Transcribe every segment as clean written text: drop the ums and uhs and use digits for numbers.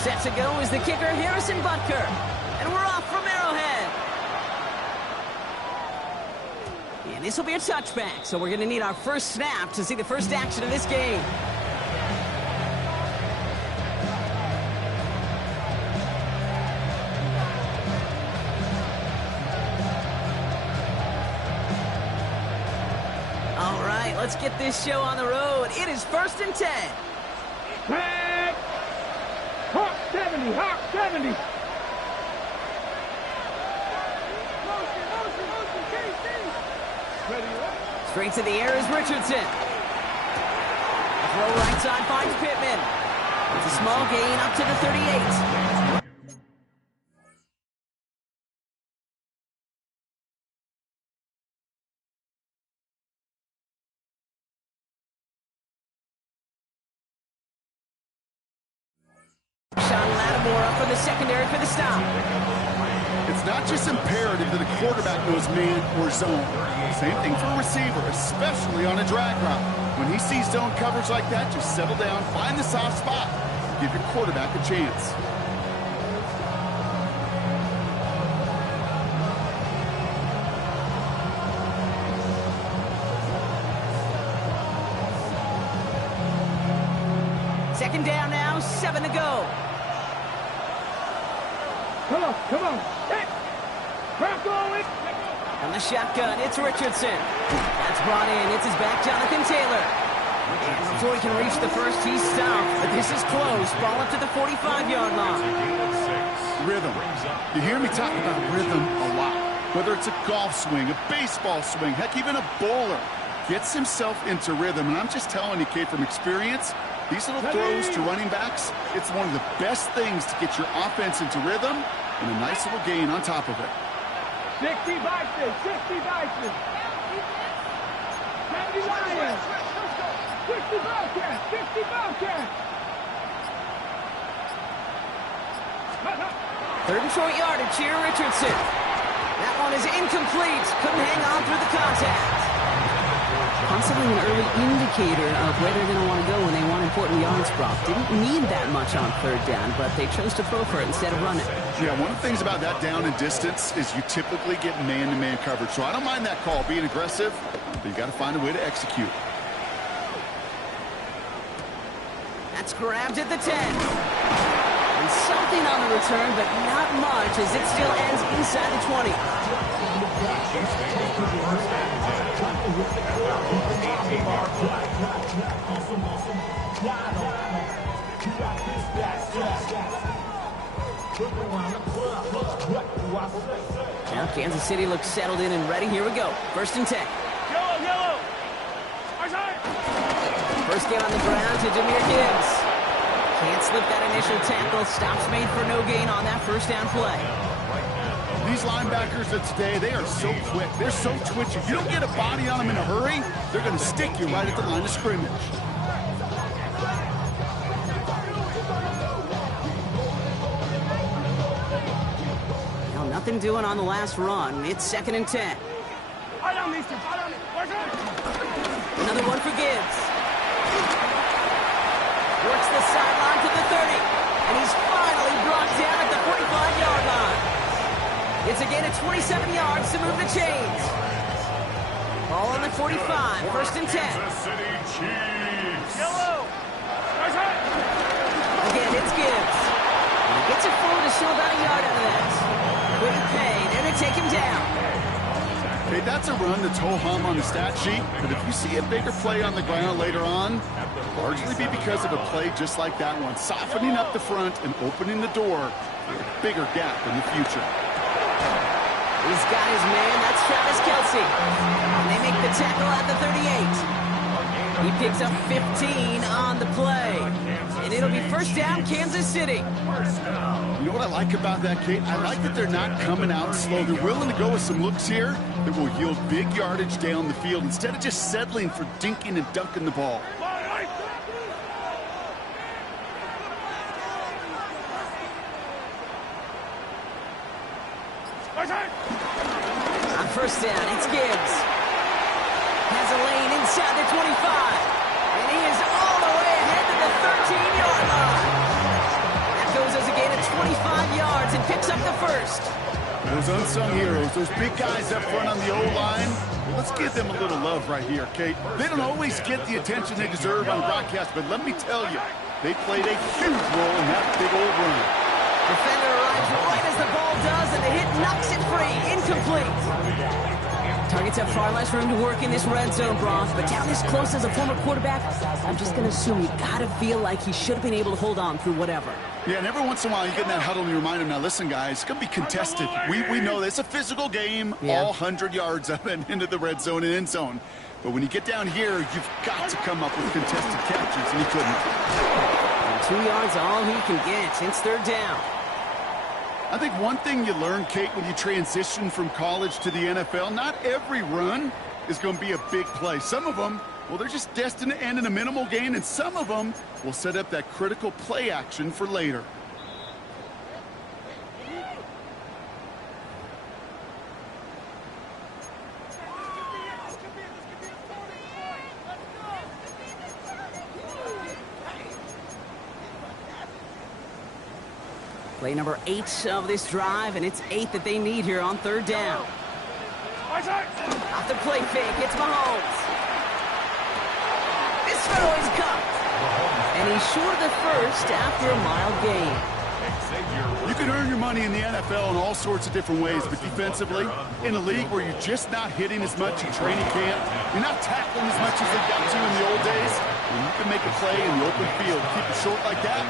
Set to go is the kicker, Harrison Butker. And we're off from Arrowhead. And this will be a touchback, so we're going to need our first snap to see the first action of this game. All right, let's get this show on the road. It is 1st and 10. Back! Hawk 70, Hawk 70. Straight to the air is Richardson. The throw right side finds Pittman. It's a small gain up to the 38. Sean Lattimore up for the secondary for the stop. It's not just imperative that a quarterback knows man or zone. Same thing for a receiver, especially on a drag route. When he sees zone coverage like that, just settle down, find the soft spot, give your quarterback a chance. Second down now, 7 to go. Come on. Hey, crack on it. On the shotgun, it's Richardson. That's brought in. It's his back, Jonathan Taylor. And before he can reach the first, he's stopped. But this is close. Ball up to the 45-yard line. Rhythm. You hear me talk about rhythm a lot. Whether it's a golf swing, a baseball swing, heck, even a bowler gets himself into rhythm. And I'm just telling you, kid, from experience, these little throws to running backs, it's one of the best things to get your offense into rhythm and a nice little gain on top of it. 60 Vikings, 60 Vikings. 70 Lions. 60 Bobcats, 60 Bobcats. Third and short yardage here, Richardson. That one is incomplete. Couldn't hang on through the contact. Possibly an early indicator of where they're going to want to go when they want important yards, Brock. Didn't need that much on third down, but they chose to throw for it instead of running. Yeah, one of the things about that down and distance is you typically get man-to-man coverage. So I don't mind that call, being aggressive, but you got to find a way to execute. That's grabbed at the 10. And something on the return, but not much, as it still ends inside the 20. Now Kansas City looks settled in and ready. Here we go. 1st and 10. Yellow. First game on the ground to Jahmyr Gibbs. Can't slip that initial tackle. Stops made for no gain on that first down play. These linebackers of today, they are so quick. They're so twitchy. If you don't get a body on them in a hurry, they're going to stick you right at the line of scrimmage. Now nothing doing on the last run. It's 2nd and 10. Another one for Gibbs. Works the sideline to the 30. And he's finally brought down at the 45-yard line. It's again at 27 yards to move the chains. Ball on the 45, 1st and 10. Yellow. Again, it's Gibbs. And he gets it forward to show about a yard out of that. Quick pay, they're going to take him down. Hey, that's a run that's ho-hum on the stat sheet, but if you see a bigger play on the ground later on, largely be because of a play just like that one, softening up the front and opening the door for a bigger gap in the future. He's got his man, that's Travis Kelce. And they make the tackle at the 38. He picks up 15 on the play. And it'll be first down, Kansas City. You know what I like about that, Kate? I like that they're not coming out slow. They're willing to go with some looks here that will yield big yardage down the field instead of just settling for dinking and dunking the ball. On first down, it's Gibbs. Has a lane inside the 25. And he is all the way ahead to the 13-yard line. That goes a those unsung heroes, those big guys up front on the O-line. Let's give them a little love right here, Kate. They don't always get the attention they deserve on broadcast, but let me tell you, they played a huge role in that big old run. Defender arrives right as the ball does, and the hit knocks it free. Incomplete. Targets have far less room to work in this red zone, Bronx, but down this close as a former quarterback, I'm just going to assume you got to feel like he should have been able to hold on through whatever. Yeah, and every once in a while you get in that huddle and you remind him, now listen, guys, it's going to be contested. We know this. It's a physical game, all 100 yards up and into the red zone and end zone. But when you get down here, you've got to come up with contested catches, and he couldn't. And 2 yards, all he can get. It's third down. I think one thing you learn, Kate, when you transition from college to the NFL, not every run is going to be a big play. Some of them, well, they're just destined to end in a minimal gain, and some of them will set up that critical play action for later. Play number 8 of this drive, and it's 8 that they need here on third down. Off the play fake, it's Mahomes. This throw is cut. And he's short of the first after a mile gain. You can earn your money in the NFL in all sorts of different ways, but defensively, in a league where you're just not hitting as much in training camp, you're not tackling as much as they got to in the old days, and you can make a play in the open field, keep it short like that,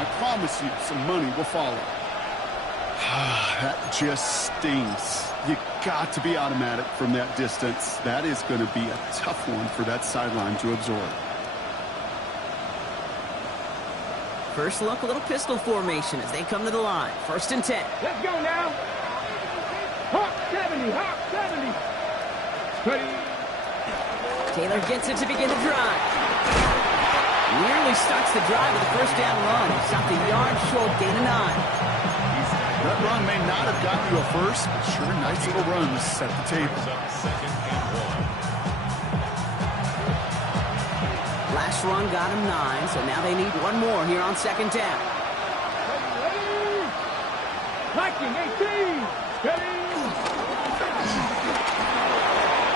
I promise you some money will follow. That just stings. You got to be automatic from that distance. That is going to be a tough one for that sideline to absorb. First look, a little pistol formation as they come to the line. 1st and 10. Let's go now. Hawk 70, Hawk 70. Ready. Taylor gets it to begin the drive. Nearly starts the drive with a first down run. Stopped a yard short, gain of 9. That run may not have gotten you a first, but sure, nice little runs set the table. Last run got him 9, so now they need one more here on 2nd down. Ready. Hiking 18. Ready.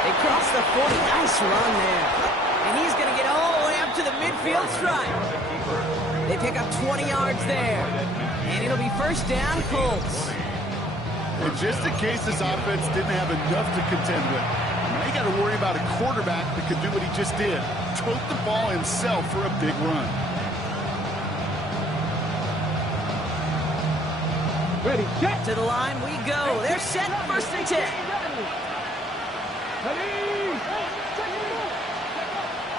They cross the 40. Nice run there. And he's going to get all the way up to the midfield stripe. They pick up 20 yards there. And it'll be first down, Colts. And just in case this offense didn't have enough to contend with, now you got to worry about a quarterback that could do what he just did. Tote the ball himself for a big run. Ready, check. To the line we go. They're set, 1st and 10. Ready.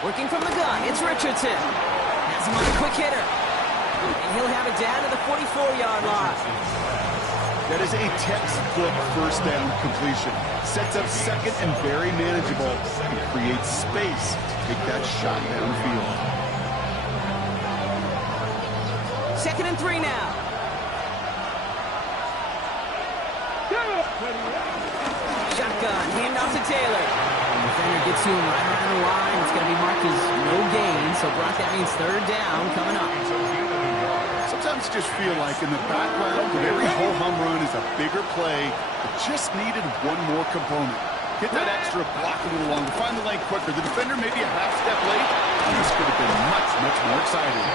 Working from the gun, it's Richardson. Has him on a quick hitter. And he'll have it down to the 44-yard line. That is a textbook first down completion. Sets up second and very manageable and creates space to take that shot downfield. 2nd and 3 now. Shotgun, handoff to Taylor. And the defender gets to him right around the line. It's going to be marked as no gain. So, Brock, that means third down coming up. Sometimes you just feel like in the background of every ho-hum run is a bigger play that just needed one more component. Hit that extra block a little longer, find the lane quicker. The defender maybe a half step late. This could have been much, much more exciting.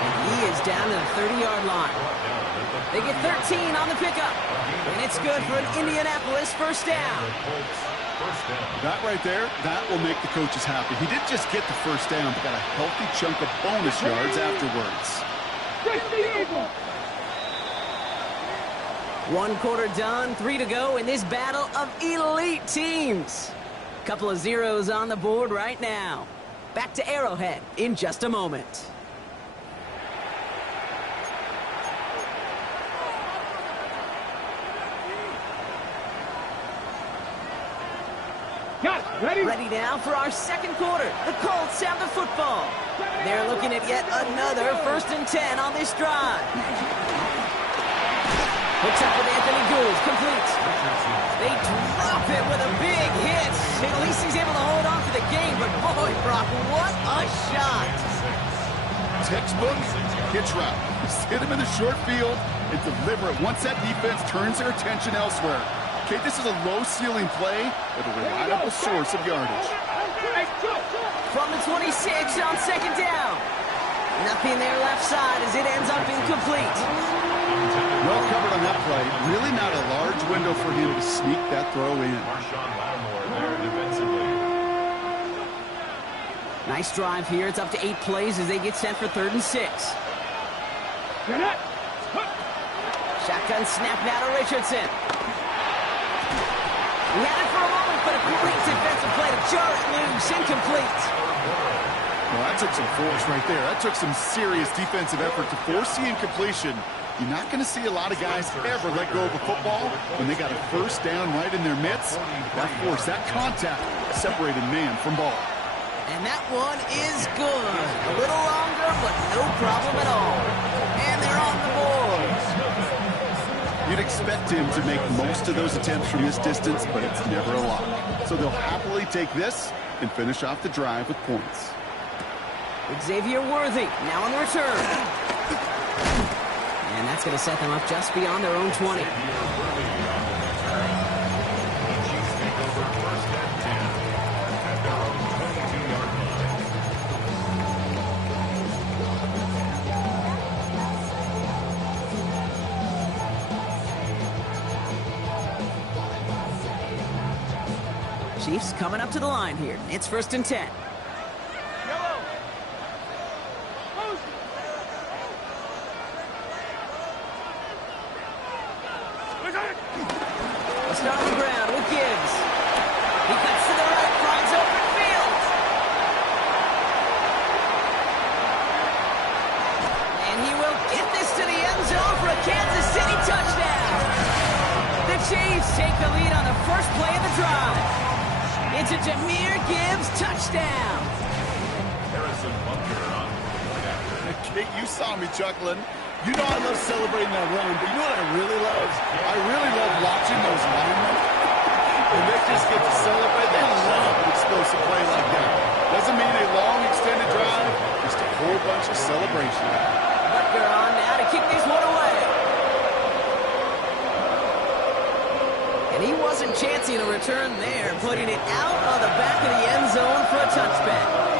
And he is down to the 30-yard line. They get 13 on the pickup. And it's good for an Indianapolis first down. That right there, that will make the coaches happy. He didn't just get the first down, but got a healthy chunk of bonus yards afterwards. 1 quarter done, 3 to go in this battle of elite teams. Couple of zeros on the board right now. Back to Arrowhead in just a moment. Got it. Ready. Ready now for our 2nd quarter. The Colts have the football. They're looking at yet another 1st and 10 on this drive. Hooks up with Anthony Gould, complete. They drop it with a big hit. At least he's able to hold on for the game, but boy, Brock, what a shot. textbook hitch route. Just hit him in the short field and deliver it once that defense turns their attention elsewhere. Okay, this is a low-ceiling play with a reliable source of yardage. From the 26 on second down. Nothing there left side as it ends up incomplete. Well covered on that play. Really not a large window for him to sneak that throw in. Nice drive here. It's up to 8 plays as they get set for 3rd and 6. Shotgun snap now to Richardson. He had it for a moment, but a great defensive play to jar it loose. Incomplete. Well, that took some force right there. That took some serious defensive effort to force the incompletion. You're not going to see a lot of guys ever let go of a football when they got a first down right in their midst. That force, that contact, separated man from ball. And that one is good. A little longer, but no problem at all. And they're on the board. You'd expect him to make most of those attempts from this distance, but it's never a lot. So they'll happily take this and finish off the drive with points. Xavier Worthy now on the return. And that's going to set them up just beyond their own 20. Chiefs coming up to the line here. It's 1st and 10. On the ground with Gibbs. He cuts to the right, finds open field. And he will get this to the end zone for a Kansas City touchdown. The Chiefs take the lead on the first play of the drive. It's a Jahmyr Gibbs touchdown. Kate, you saw me chuckling. You know I love celebrating that run, but you know what I really love? I really love watching those linemen. And they just get to celebrate. They love an explosive play like that. Doesn't mean a long extended drive, just a whole bunch of celebration. Butker on now to kick this one away. And he wasn't chancing a return there, putting it out on the back of the end zone for a touchback.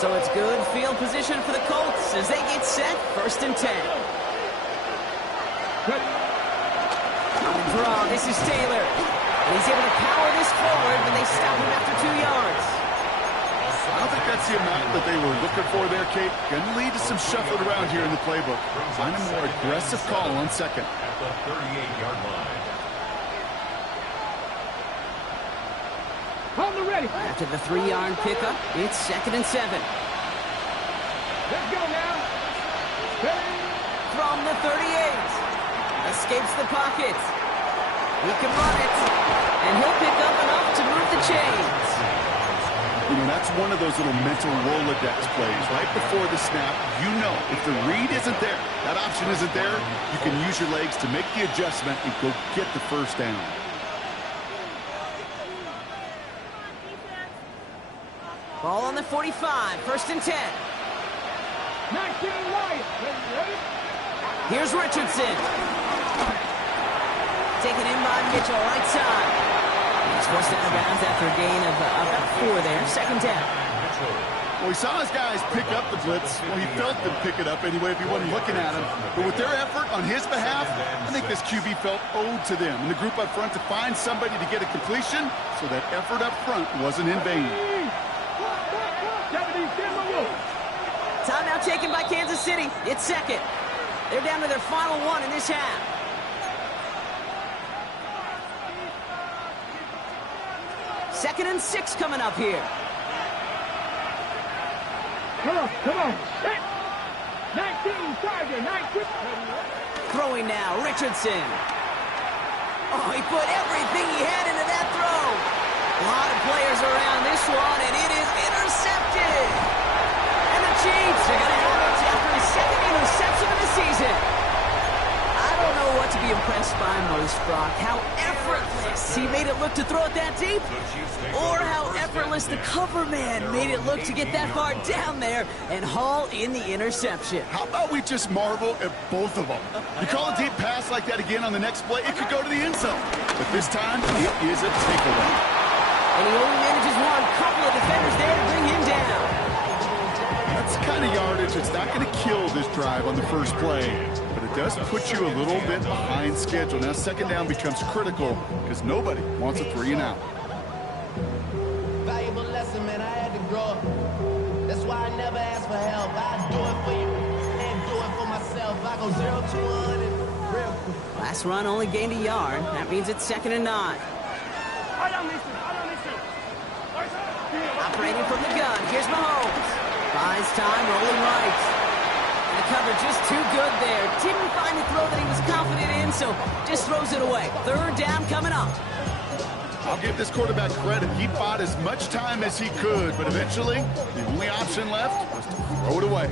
So it's good field position for the Colts as they get set, 1st and 10. On the draw, this is Taylor. And he's able to power this forward, but they stop him after 2 yards. I don't think that's the amount that they were looking for there, Kate. Going to lead to some shuffling around here in the playbook. Find a more aggressive call on second. At the 38-yard line. On the ready. After the 3-yard pickup, it's 2nd and 7. Let's go now. From the 38. Escapes the pocket. He can run it. And he'll pick up enough to move the chains. You know, that's one of those little mental Rolodex plays. Right before the snap, you know if the read isn't there, that option isn't there, you can use your legs to make the adjustment and go get the first down. Ball on the 45, 1st and 10. 19 Wyatt. Ready? Here's Richardson. Taken in by Mitchell, right side. He's forced out of bounds after a gain of about 4 there. 2nd down. Well, he saw his guys pick up the blitz. Well, he felt them pick it up anyway if he wasn't looking at him. But with their effort on his behalf, I think this QB felt owed to them and the group up front to find somebody to get a completion, so that effort up front wasn't in vain. Timeout taken by Kansas City. It's 2nd. They're down to their final 1 in this half. Second and 6 coming up here. Come on. 19, Tiger, 19. Throwing now, Richardson. Oh, he put everything he had into that throw. A lot of players around this one, and it is intercepted. And the Chiefs are going to have it after his 2nd interception of the season. I don't know what to be impressed by most, Brock. How effortless he made it look to throw it that deep, or how effortless the cover man made it look to get that far down there and haul in the interception. How about we just marvel at both of them? You call a deep pass like that again on the next play, it could go to the end zone. But this time, it is a takeaway. And he only manages one. Couple of defenders there to bring him down. That's the kind of yardage that's not going to kill this drive on the first play, but it does put you a little bit behind schedule. Now second down becomes critical because nobody wants a 3-and-out. Valuable lesson, man. I had to grow up. That's why I never ask for help. I do it for you and do it for myself. I go 0 to 100 real quick. Last run only gained a yard. That means it's 2nd and 9. Operating from the gun. Here's Mahomes. Buys time, rolling right. The cover just too good there. Didn't find the throw that he was confident in, so just throws it away. 3rd down coming up. I'll give this quarterback credit. He bought as much time as he could, but eventually, the only option left was to throw it away.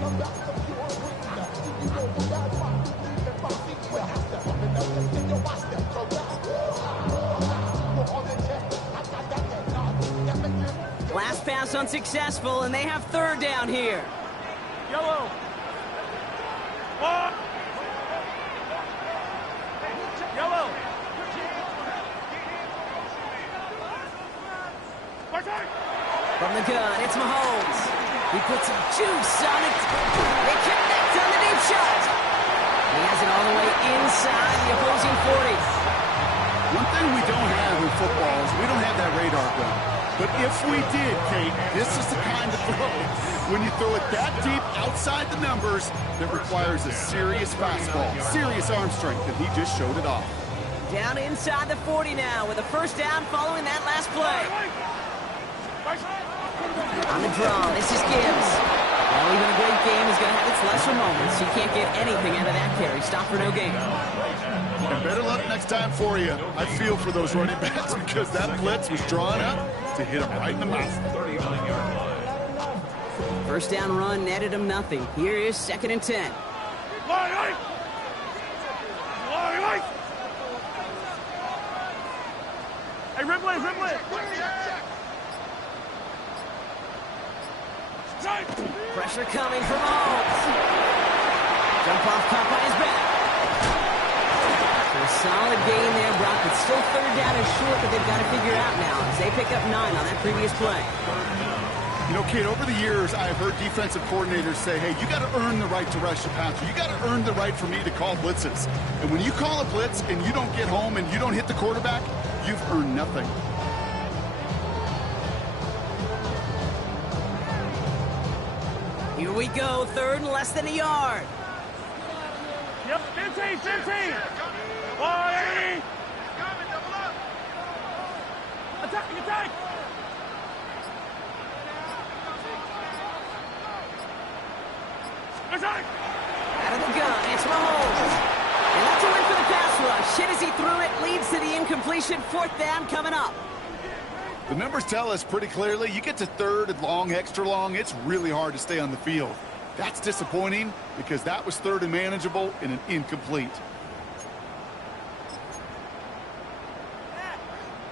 Last pass unsuccessful, and they have 3rd down here. Yellow. Yellow. From the gun, it's Mahomes. He puts some juice on it. They connect on the deep shot. He has it all the way inside the opposing 40. One thing we don't have in football is we don't have that radar gun. But if we did, Kate, this is the kind of throw, when you throw it that deep outside the numbers, that requires a serious fastball, serious arm strength, and he just showed it off. Down inside the 40 now with a 1st down following that last play. On the draw, this is Gibbs. Well, even a great game is going to have its lesser moments. He can't get anything out of that carry. Stop for no gain. And better luck next time for you. I feel for those running backs because that blitz was drawn up to hit him right in the mouth. 39-yard line. 1st down run netted him nothing. Here is 2nd and 10. Hey, Ripley, Ripley. Pressure coming from Mahomes. Jump off caught by his back. So a solid gain there, Brock. It's still 3rd down and short that they've got to figure out now as they pick up 9 on that previous play. You know, Kate, over the years, I've heard defensive coordinators say, hey, you got to earn the right to rush the passer. You got to earn the right for me to call blitzes. And when you call a blitz and you don't get home and you don't hit the quarterback, you've earned nothing. Here we go, 3rd and less than a yard. Yep, 15, 15. Boy! Attack, attack! Attack! Out of the gun, it's Mahomes. And that's a win for the pass rush. Hit as he threw it, leads to the incompletion. 4th down coming up. The numbers tell us pretty clearly, you get to 3rd and long, extra long, it's really hard to stay on the field. That's disappointing because that was 3rd and manageable and an incomplete.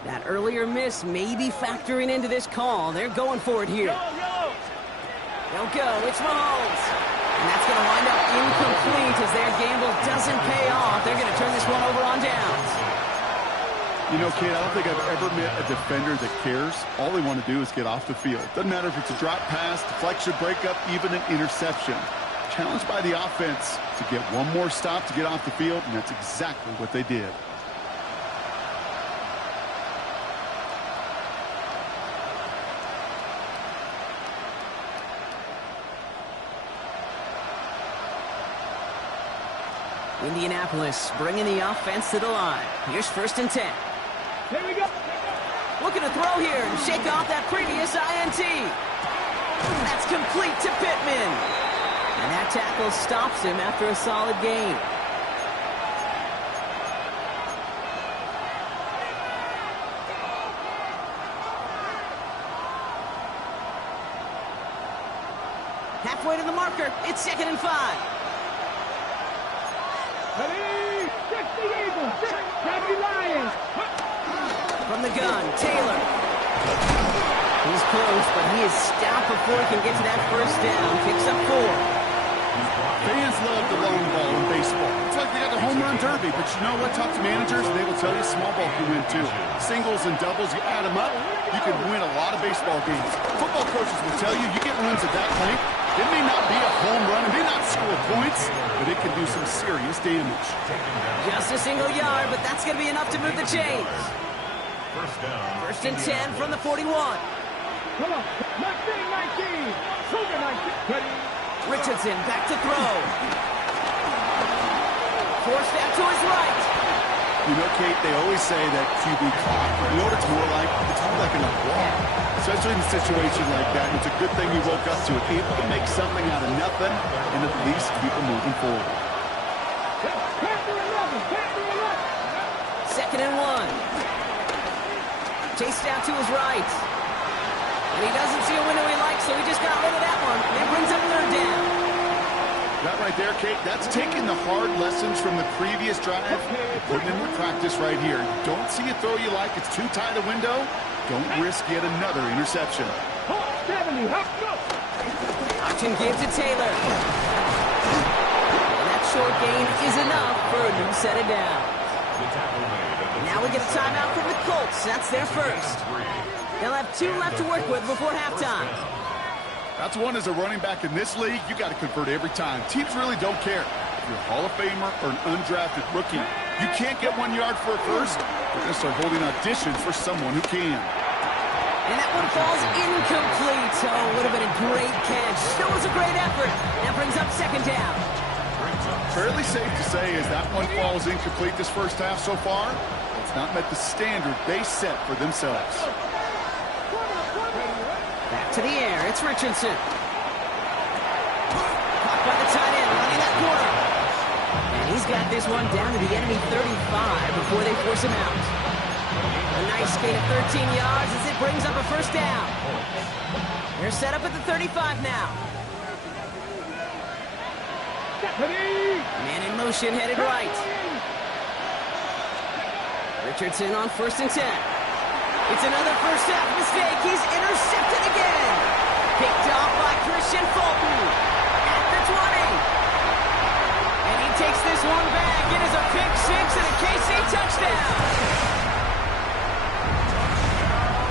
That earlier miss may be factoring into this call. They're going for it here. They'll go. It's Mahomes. And that's going to wind up incomplete as their gamble doesn't pay off. They're going to turn this one over on downs. You know, Kate, I don't think I've ever met a defender that cares. All they want to do is get off the field. Doesn't matter if it's a drop pass, deflection, breakup, even an interception. Challenged by the offense to get one more stop to get off the field, and that's exactly what they did. Indianapolis bringing the offense to the line. Here's 1st and 10. Here we go. Looking to throw here and shake off that previous INT. That's complete to Pittman. And that tackle stops him after a solid gain. Halfway to the marker. It's 2nd and 5. Ready? 60! Taylor. He's close, but he is stopped before he can get to that first down. Picks up 4. Fans love the long ball in baseball. It's like they got the home run derby, but you know what? Talk to managers, and they will tell you small ball can win too. Singles and doubles, you add them up, you can win a lot of baseball games. Football coaches will tell you, you get runs at that point. It may not be a home run, it may not score points, but it can do some serious damage. Just a single yard, but that's going to be enough to move the chains. First and 10 from the 41. Come on. 19. Sugar 19. Ready. Richardson back to throw. Forced out to his right. You know, Kate, they always say that QB clock. You know what it's more like? It's more like an applause. Especially in a situation like that. It's a good thing you woke up to it. Able to make something out of nothing and at least keep it moving forward. Second and 1. Chased out to his right. And he doesn't see a window he likes, so he just got rid of that one. And it brings up 3rd down. That right there, Kate, that's taking the hard lessons from the previous drive and putting into practice right here. Don't see a throw you like. It's too tight a window. Don't risk yet another interception. Option give to Taylor. And that short gain is enough for a new set of downs. Now we get a timeout from the Colts. That's their first. They'll have 2 left to work with before halftime. That's one as a running back in this league, you got to convert every time. Teams really don't care. If you're a Hall of Famer or an undrafted rookie, you can't get 1 yard for a first. They're going to start holding auditions for someone who can. And that one falls incomplete. Oh, would have been a great catch. Still was a great effort. That brings up 2nd down. Fairly safe to say as that one falls incomplete this first half so far, it's not met the standard they set for themselves. Back to the air. It's Richardson. Caught by the tight end, running that corner. And he's got this one down to the enemy 35 before they force him out. A nice gain of 13 yards as it brings up a first down. They're set up at the 35 now. Man in motion, headed right. Richardson on 1st and 10. It's another first half mistake. He's intercepted again. Picked off by Christian Fulton at the 20. And he takes this one back. It is a pick 6 and a KC touchdown.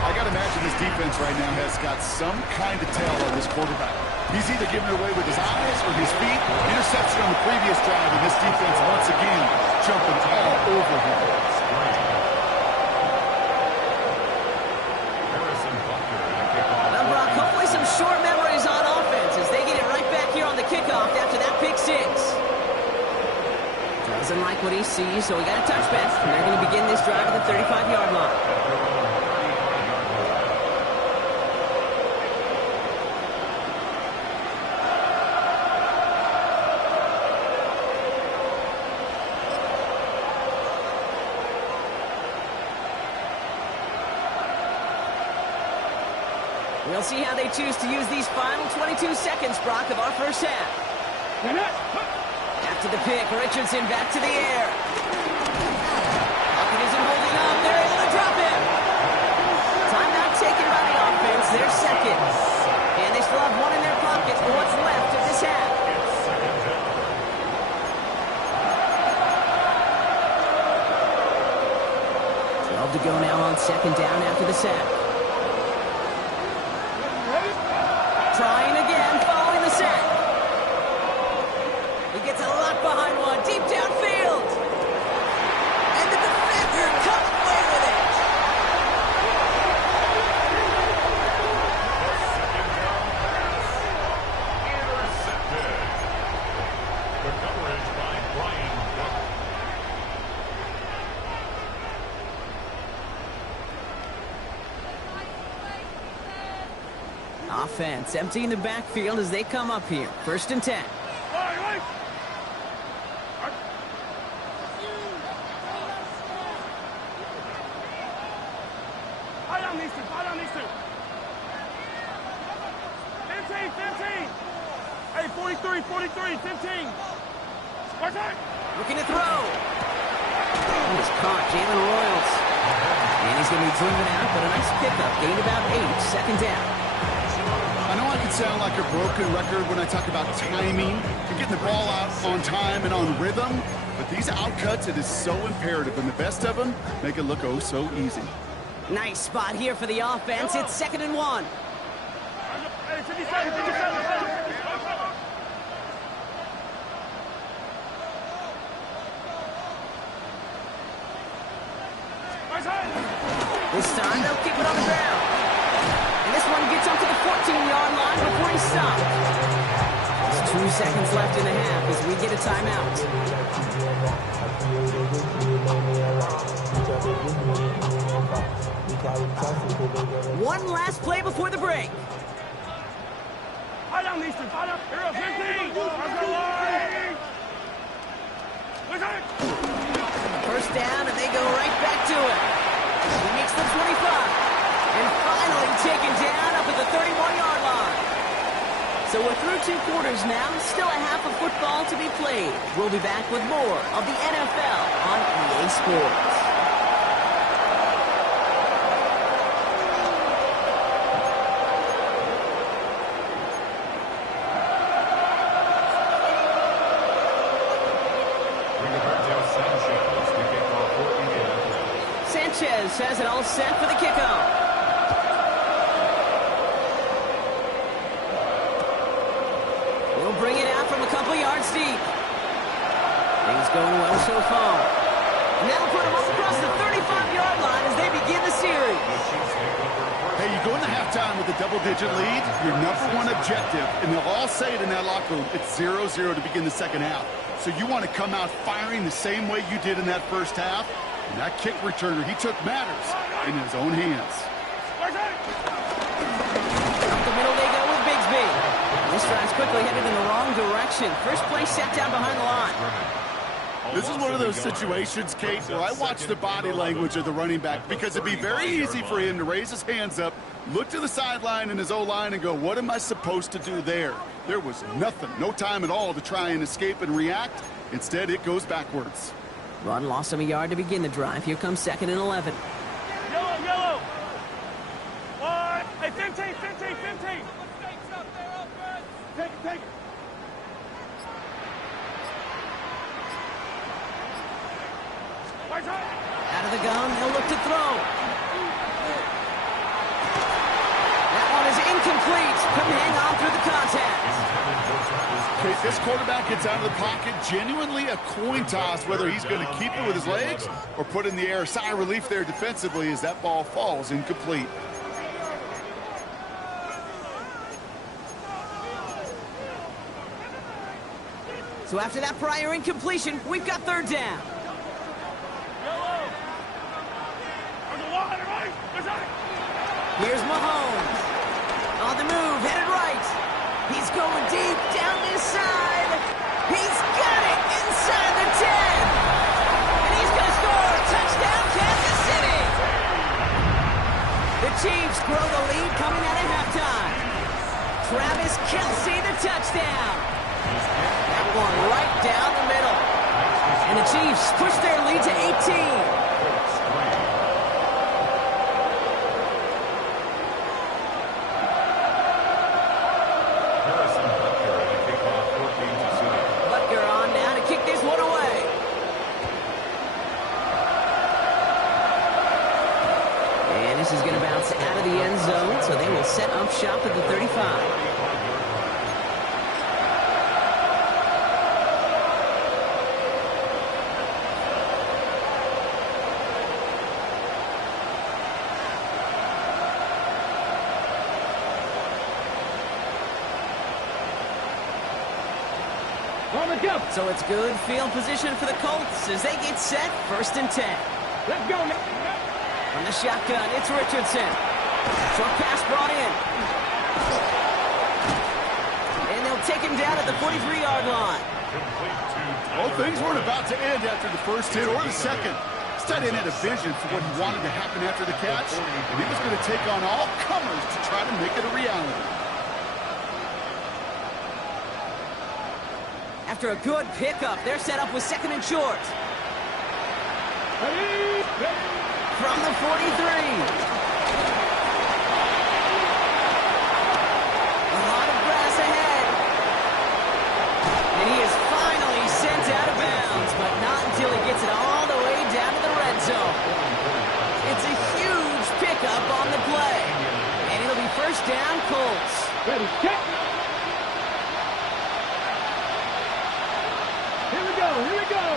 I got to imagine this defense right now has got some kind of tail on this quarterback. He's either giving it away with his eyes or his feet. Interception on the previous drive, and this defense once again jumping all over him. Short memories on offense as they get it right back here on the kickoff after that pick 6. Doesn't like what he sees, so he got a touchback. And they're going to begin this drive at the 35-yard line. We'll see how they choose to use these final 22 seconds, Brock, of our first half. After the pick, Richardson back to the air. Pocket isn't holding up. They're able to drop him. Timeout taken by the offense. Their second. And they still have one in their pocket for what's left of this half. To go now on 2nd down after the sack. Trying again following the sack. He gets a lot behind one, deep downfield. And the defender comes away with it. Intercepted. The coverage by Brian Cook. Offense emptying the backfield as they come up here. 1st and 10. Hey, 43, 15. Looking to throw. He is caught, Jalen Royals. And he's he's going to be driven out, but a nice pickup. Gained about 8, second down. I know I can sound like a broken record when I talk about timing and getting the ball out on time and on rhythm, but these outcuts, it is so imperative, and the best of them make it look oh so easy. Nice spot here for the offense. It's 2nd and 1. This time they'll keep it on the ground. And this one gets up to the 14-yard line before he's stopped. There's 2 seconds left in the half as we get a timeout. One last play before the break. First down, and they go right back to it. He makes the 25. And finally taken down up at the 31-yard line. So we're through 2 quarters now. Still a half of football to be played. We'll be back with more of the NFL on EA Sports. Sanchez has it all set for the kickoff. We'll bring it out from a couple yards deep. Things going well so far. And that'll put them up across the 35-yard line as they begin the series. Hey, you go into halftime with a double-digit lead, your #1 objective, and they'll all say it in that locker room, it's 0-0 to begin the second half. So you want to come out firing the same way you did in that first half. And that kick returner, he took matters in his own hands. Up the middle they go with Bigsby. This drive's quickly headed in the wrong direction. First play set down behind the line. This is one of those situations, Kate, where I watch the body language of the running back because it'd be very easy for him to raise his hands up, look to the sideline in his O-line and go, what am I supposed to do there? There was nothing, no time at all to try and escape and react. Instead, it goes backwards. Run lost him a yard to begin the drive. Here comes 2nd and 11. Yellow. One. Hey, 15. Take it. Out of the gun, he'll look to throw. That one is incomplete. Couldn't hang on through the contact. Okay, this quarterback gets out of the pocket, genuinely a coin toss, whether he's going to keep it with his legs or put it in the air. Sigh of relief there defensively as that ball falls incomplete. So after that prior incompletion, we've got 3rd down. Here's Mahomes. On the move, headed right. He's going deep down this side. He's got it inside the 10. And he's going to score. Touchdown, Kansas City. The Chiefs grow the lead coming out of halftime. Travis Kelce, the touchdown. That one right down the middle. And the Chiefs push their lead to 18. This is going to bounce out of the end zone, so they will set up shop at the 35. So it's good field position for the Colts as they get set 1st and 10. Let's go, man. From the shotgun, it's Richardson. Short pass brought in. And they'll take him down at the 43-yard line. Well, things weren't about to end after the first hit or the second. This tight end had a vision for what he wanted to happen after the catch, and he was going to take on all comers to try to make it a reality. After a good pickup, they're set up with 2nd and short. From from the 43. A lot of grass ahead. And he is finally sent out of bounds, but not until he gets it all the way down to the red zone. It's a huge pickup on the play. And it'll be first down, Colts. Ready, check. Here we go, here we go.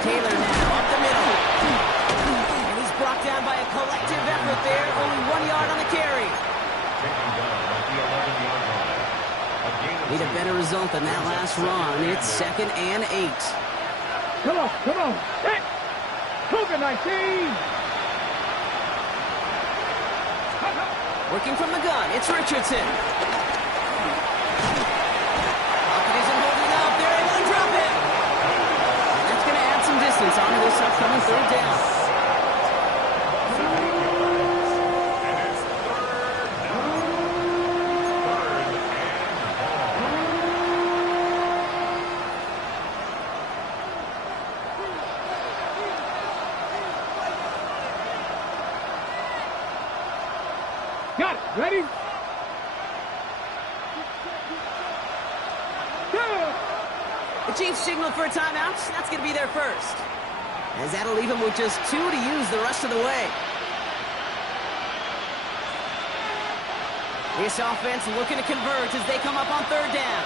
Taylor now up the middle. And he's brought down by a collective effort there. Only 1 yard on the carry. Need a better result than that last run. It's 2nd and 8. Come on, come on. Hey! Cougar 19. Working from the gun, it's Richardson. Pocket isn't holding up. They're able to drop him. And that's going to add some distance onto this upcoming third down. Got it. Ready? Go! The Chiefs signal for a timeout. That's going to be their first. As that'll leave him with just 2 to use the rest of the way. This offense looking to convert as they come up on third down.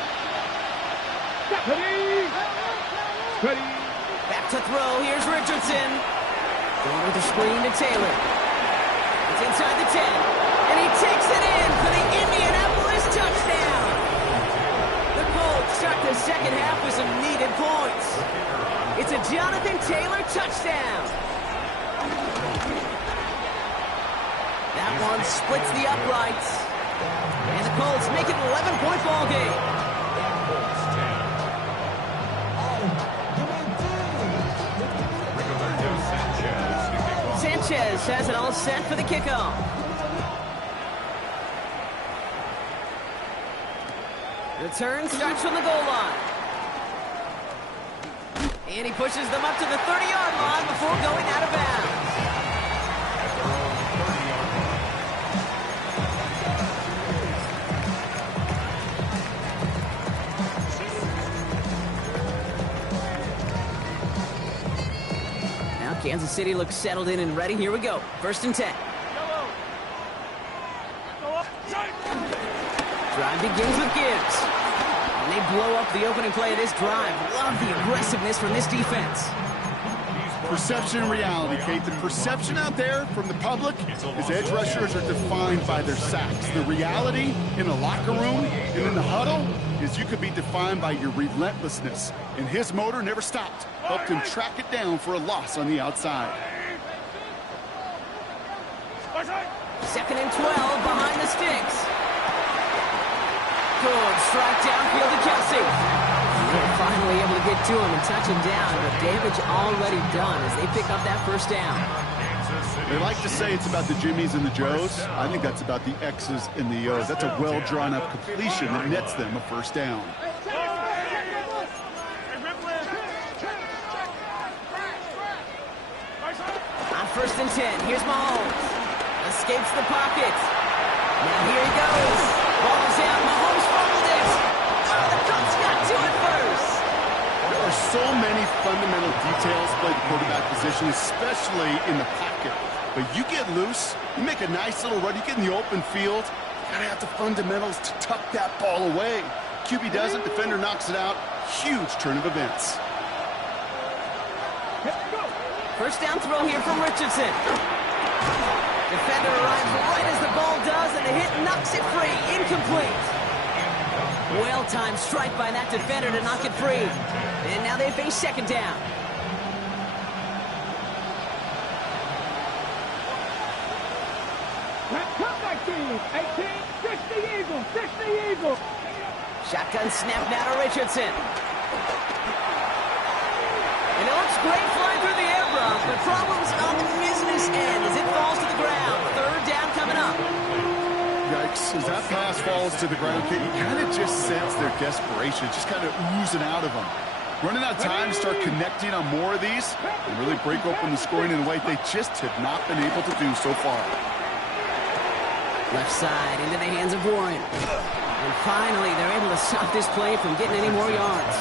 Ready? Ready? Back to throw. Here's Richardson. Going with the screen to Taylor. It's inside the 10. And he takes it in for the Indianapolis touchdown. The Colts start the second half with some needed points. It's a Jonathan Taylor touchdown. That one splits the uprights. And the Colts make it an 11-point ball game. Sanchez has it all set for the kickoff. The turn starts from the goal line. And he pushes them up to the 30-yard line before going out of bounds. Now Kansas City looks settled in and ready. Here we go. 1st and 10. Drive begins with Gibbs. And they blow up the opening play of this drive. Love the aggressiveness from this defense. Perception and reality, Kate. The perception out there from the public is edge rushers are defined by their sacks. The reality in the locker room and in the huddle is you could be defined by your relentlessness. And his motor never stopped. Helped him track it down for a loss on the outside. 2nd and 12 behind the sticks. Good strike downfield to Kelsey. They're finally able to get to him and touch him down, but damage already done as they pick up that first down. They like to say it's about the Jimmies and the Joes. I think that's about the X's and the O's. That's a well-drawn-up completion that nets them a first down. On 1st and 10, here's Mahomes. Escapes the pocket. Now here he goes. Ball is out. Mahomes fumbled it. Oh, the Colts got to it first. There are so many fundamental details play the quarterback position, especially in the pocket. But you get loose, you make a nice little run, you get in the open field, you gotta have the fundamentals to tuck that ball away. QB does it, defender knocks it out. Huge turn of events. First down throw here from Richardson. Defender arrives right as the ball does, and the hit knocks it free. Incomplete. Well-timed strike by that defender to knock it free. And now they face 2nd down. Come back, team. 18, 60 Eagles, 60 Eagles. Shotgun snap now to Richardson. And it looks great flying through the air, Brock, but problems on the business end as it falls to the ground. 3rd down coming up. Yikes, as that pass falls to the ground, you kind of just sense their desperation, just kind of oozing out of them. Running out of time to start connecting on more of these and really break open the scoring in a way they just have not been able to do so far. Left side into the hands of Warren. And finally, they're able to stop this play from getting any more yards.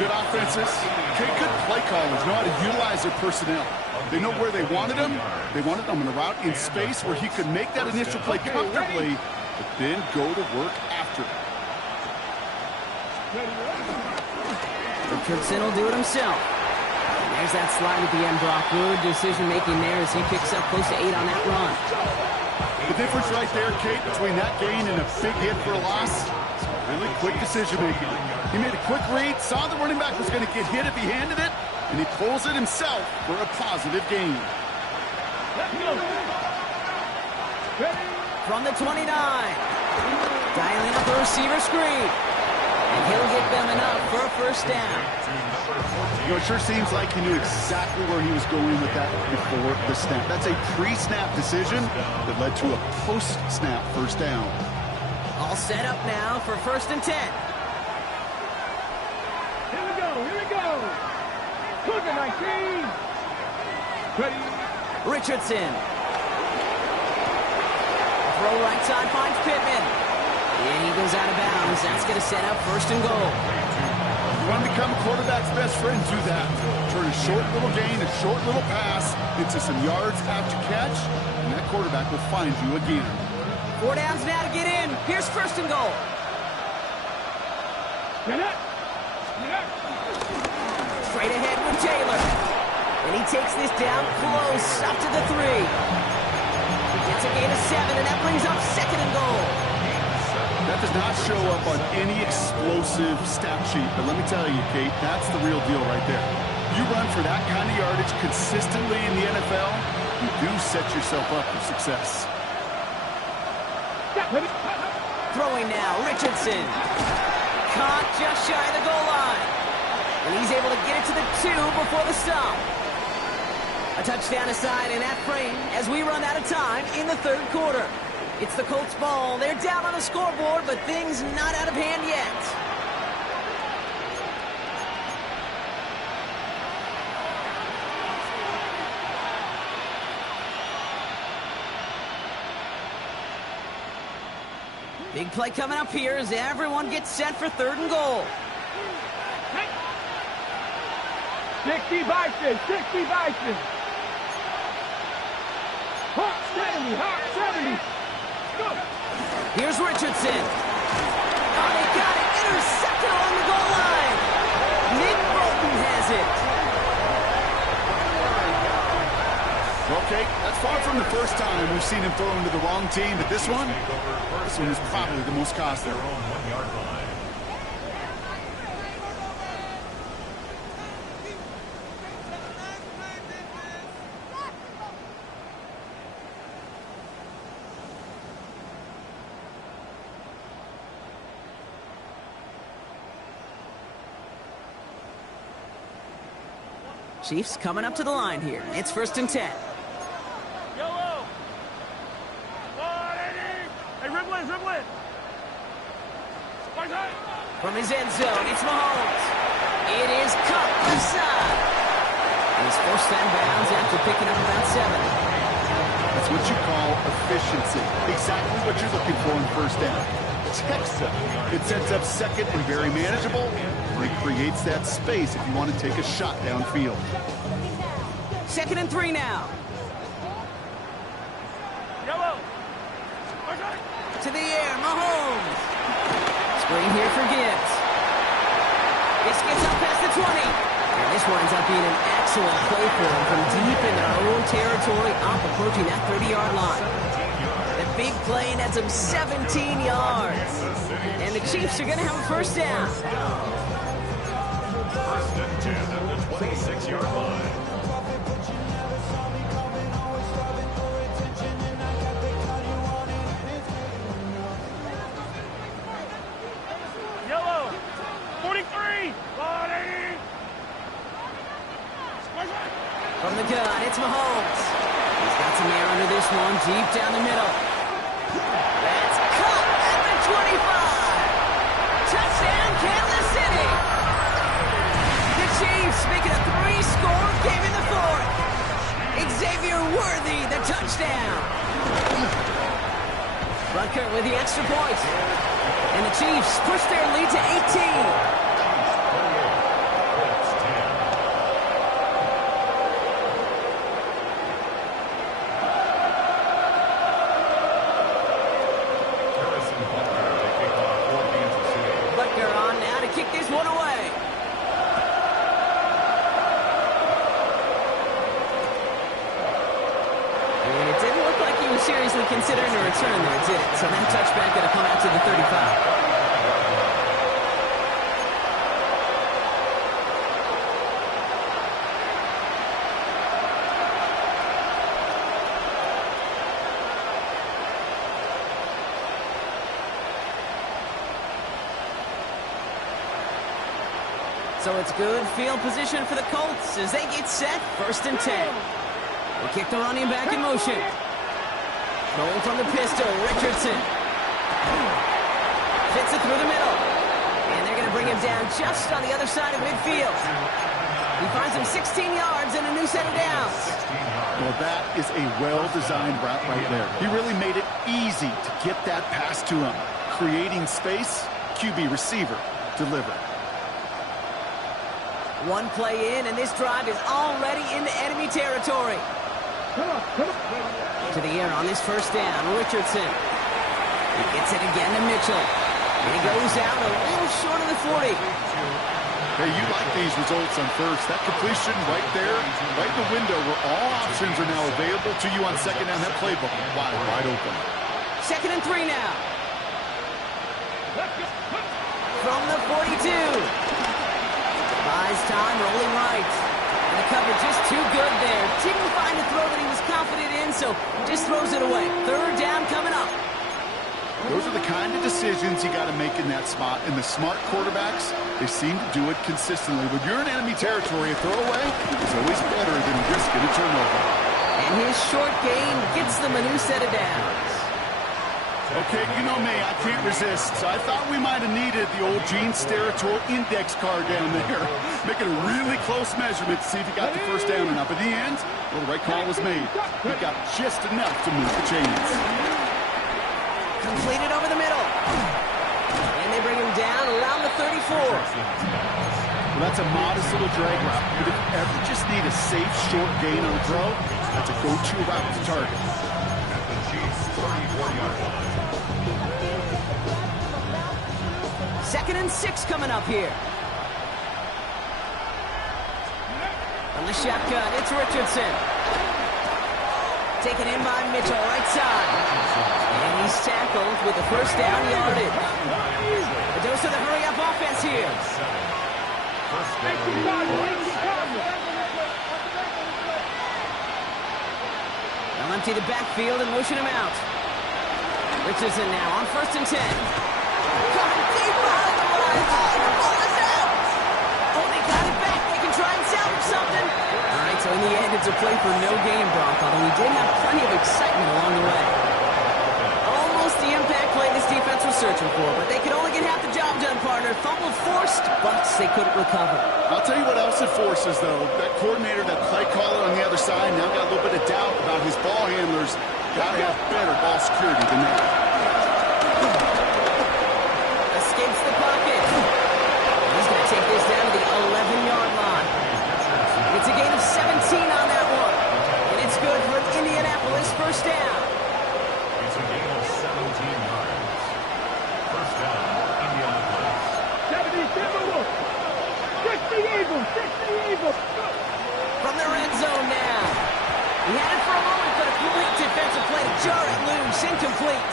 Good offenses. Okay, good play callers know how to utilize their personnel. They know where they wanted him. They wanted him in a route in space where he could make that initial play comfortably, but then go to work after it. Richardson will do it himself. And there's that slide at the end, Brock. Good decision-making there as he picks up close to 8 on that run. The difference right there, Kate, between that gain and a big hit for a loss, really quick decision-making. He made a quick read, saw the running back was going to get hit if he handed it, and he pulls it himself for a positive gain. From the 29, dialing up a receiver screen. And he'll get them enough for a first down. You know, it sure seems like he knew exactly where he was going with that before the snap. That's a pre-snap decision that led to a post-snap first down. All set up now for 1st and 10. Here we go. Look at 19. Ready. Richardson. Throw right side finds Pittman. And he goes out of bounds. That's going to set up 1st and goal. You want to become a quarterback's best friend, do that. Turn a short little gain, a short little pass into some yards after catch, and that quarterback will find you again. 4 downs now to get in. Here's 1st and goal. Straight ahead with Taylor. And he takes this down close, up to the 3. He gets a gain of 7, and that brings up 2nd and goal. That does not show up on any explosive stat sheet, but let me tell you, Kate, that's the real deal right there. You run for that kind of yardage consistently in the NFL, you do set yourself up for success. Throwing now, Richardson. Caught just shy of the goal line. And he's able to get it to the 2 before the stop. A touchdown aside in that frame as we run out of time in the 3rd quarter. It's the Colts ball. They're down on the scoreboard, but things not out of hand yet. Big play coming up here as everyone gets set for 3rd and goal. 60 Bison. Hawk 70. Go. Here's Richardson. Oh, they got it. Intercepted along the goal line. Nick Bolton has it. Okay, that's far from the first time we've seen him throw into the wrong team, but this one is probably the most costly. Chiefs coming up to the line here. It's 1st and 10. Yellow. Hey, Riblet. From his end zone, it's Mahomes. It is cut left side. And he's forced out of bounds after picking up about 7. That's what you call efficiency. Exactly what you're looking for in 1st down. Texas. It sets up 2nd and very manageable, and it creates that space if you want to take a shot downfield. 2nd and 3 now. Yellow. To the air, Mahomes. Screen here for Gibbs. This gets up past the 20. And this winds up being an excellent play for him from deep in their own territory, up approaching that 30-yard line. The big play nets him 17 yards. And the Chiefs are going to have a 1st down. 1st and 10 at the 26-yard line. Yellow. 43. From the gun, it's Mahomes. He's got some air under this one, deep down the middle. That's caught at the 25. Touchdown, Kansas City. Chiefs make it a 3-score game in the fourth. Xavier Worthy, the touchdown. Butker with the extra point. And the Chiefs push their lead to 18. Considering a return there, did it? So that touchback going to come out to the 35. So it's good field position for the Colts as they get set. 1st and 10. We'll kick the running back in motion. Going from the pistol, Richardson. Fits it through the middle. And they're going to bring him down just on the other side of midfield. He finds him 16 yards and a new set of downs. Well, that is a well-designed route right there. He really made it easy to get that pass to him. Creating space, QB receiver, deliver. One play in, and this drive is already into enemy territory. To the air on this 1st down, Richardson. He gets it again to Mitchell. And he goes out a little short of the 40. Hey, you like these results on 1st. That completion right there, right in the window where all options are now available to you on 2nd down. That playbook wide open. 2nd and 3 now. From the 42. Buys time, rolling right. And the cover just too good there. Didn't find a throw that he was confident in, so just throws it away. 3rd down coming up. Those are the kind of decisions you got to make in that spot. And the smart quarterbacks, they seem to do it consistently. When you're in enemy territory, a throwaway is always better than risking a turnover. And his short gain gets them a new set of downs. Okay, you know me, I can't resist. So I thought we might have needed the old Gene Steratore index card down there. Making a really close measurement to see if he got the 1st down or not. But in the end, well, the right call was made. He got just enough to move the chains. Completed over the middle. And they bring him down around the 34. Well, that's a modest little drag route. But if you ever just need a safe, short gain on a throw, that's a go-to route to target. At the Chiefs' 34-yard line. 2nd and 6 coming up here. On the shotgun, it's Richardson. Taken in by Mitchell, right side. And he's tackled with the 1st down yardage. A dose of the hurry-up offense here. They'll empty the backfield and motion him out. Richardson now on 1st and 10. Coming deep behind the line. Oh, the ball is out. Oh, they got it back. They can try and salvage something. All right, so in the end, it's a play for no gain, Brock, although we did have plenty of excitement along the way. Almost the impact play this defense was searching for, but they could only get half the job done, partner. Fumble forced, but they couldn't recover. I'll tell you what else it forces, though. That coordinator, that play caller on the other side, now got a little bit of doubt about his ball handlers. Got to have better ball security than that. Escapes the pocket. He's going to take this down to the 11-yard line. It's a gain of 17 on that one. And it's good for an Indianapolis 1st down. It's a gain of 17 yards. 1st down, Indianapolis. 60 Eagles. From the red zone now. He had it for a moment, but a complete defensive play to jar it loose. Incomplete.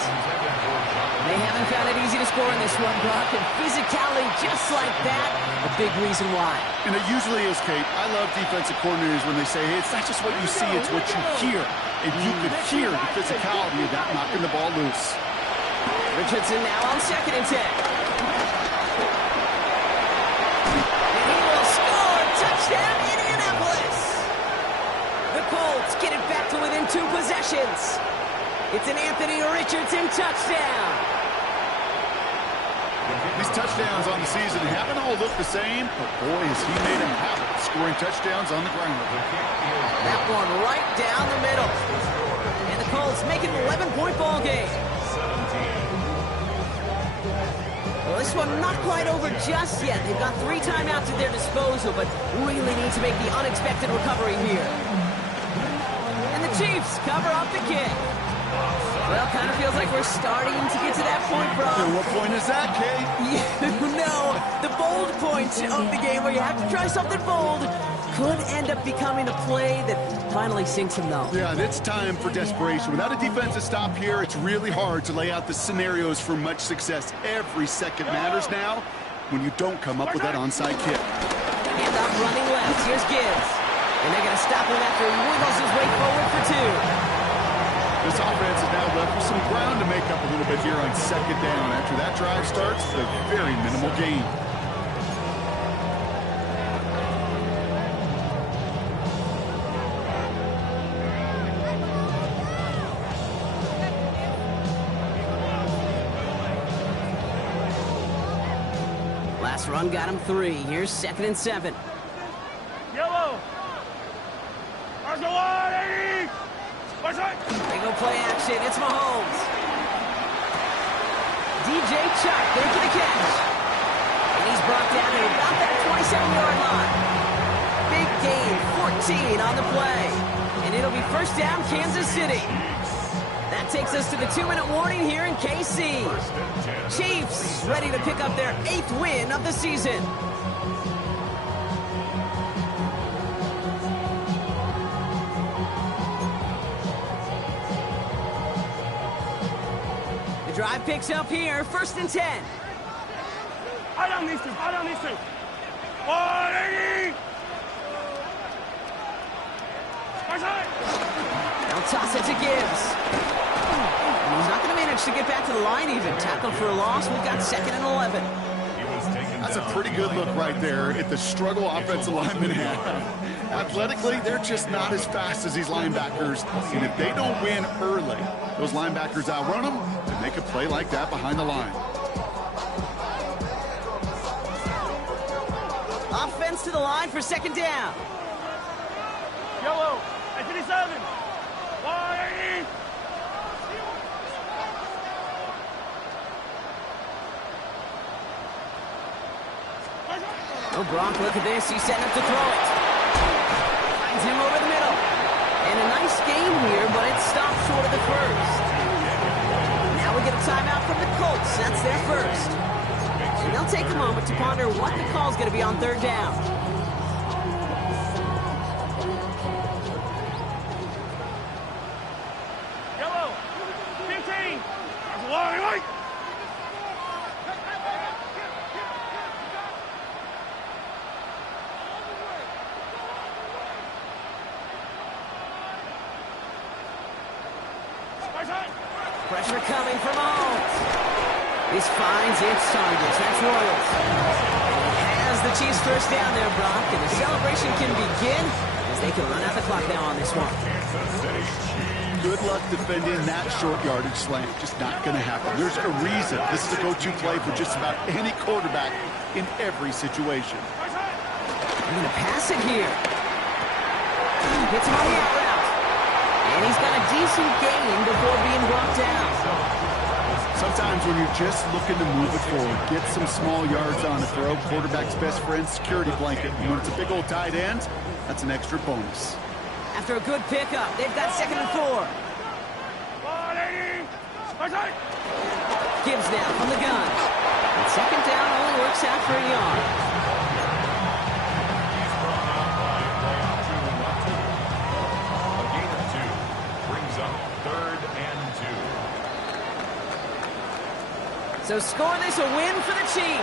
They haven't found it easy to score in this one, Brock, and physicality just like that, a big reason why. And it usually is, Kate. I love defensive coordinators when they say, hey, it's not just what you see, it's what you hear. And you could hear the physicality of that knocking the ball loose. Richardson now on 2nd and 10. And he will score. Touchdown, Indianapolis. The Colts get it back to within 2 possessions. It's an Anthony Richardson touchdown. These touchdowns on the season haven't all looked the same, but boy, has he made a habit of scoring touchdowns on the ground. That one right down the middle. And the Colts make it an 11-point ball game. Well, this one not quite over just yet. They've got 3 timeouts at their disposal, but really need to make the unexpected recovery here. And the Chiefs cover up the kick. Well, kind of feels like we're starting to get to that point, bro. And what point is that, Kay? You know, the bold point of the game where you have to try something bold could end up becoming a play that finally sinks him, though. Yeah, and it's time for desperation. Without a defensive stop here, it's really hard to lay out the scenarios for much success. Every second matters now when you don't come up with that onside kick. And up running left. Here's Gibbs. And they're going to stop him after he wiggles his way forward for 2. This offense is now left with some ground to make up a little bit here on second down. After that drive starts, a very minimal gain. Last run got him 3. Here's 2nd and 7. Yellow. There's the 180. They go play action. It's Mahomes. DJ Chuck there for the catch. And he's brought down at about that 27-yard line. Big gain, 14 on the play. And it'll be first down, Kansas City. That takes us to the 2-minute warning here in KC. Chiefs ready to pick up their 8th win of the season. Drive picks up here, 1st and 10. I don't need to. 180. They'll toss it to Gibbs. He's not going to manage to get back to the line even. Tackled for a loss. We've got 2nd and 11. That's a pretty good look right there at the struggle offensive linemen have. Athletically, they're just not as fast as these linebackers. And if they don't win early, those linebackers outrun them and make a play like that behind the line. Offense to the line for 2nd down. Yellow. 57. 180. Oh, Gronk, look at this. He's setting up to throw it. Finds him over the middle. And a nice game here, but it stopped short of the first. Now we get a timeout from the Colts. That's their first. And they'll take a moment to ponder what the call's going to be on 3rd down. Yellow. 15. There's a long way. Pressure coming from Mahomes. This finds its targets. That's Royals. Has the Chiefs first down there, Brock, and the celebration can begin as they can run out the clock now on this one. Good luck defending that short yardage slant. Just not going to happen. There's a reason this is a go-to play for just about any quarterback in every situation. They're going to pass it here. Hits him on the out route. And he's got a decent gain before being brought down. Sometimes when you're just looking to move it forward, get some small yards on the throw, quarterback's best friend, security blanket. And when it's a big old tight end, that's an extra bonus. After a good pickup, they've got 2nd and 4. 180. Gibbs now from the gun. And 2nd down only works out for a yard. So score this a win for the Chiefs.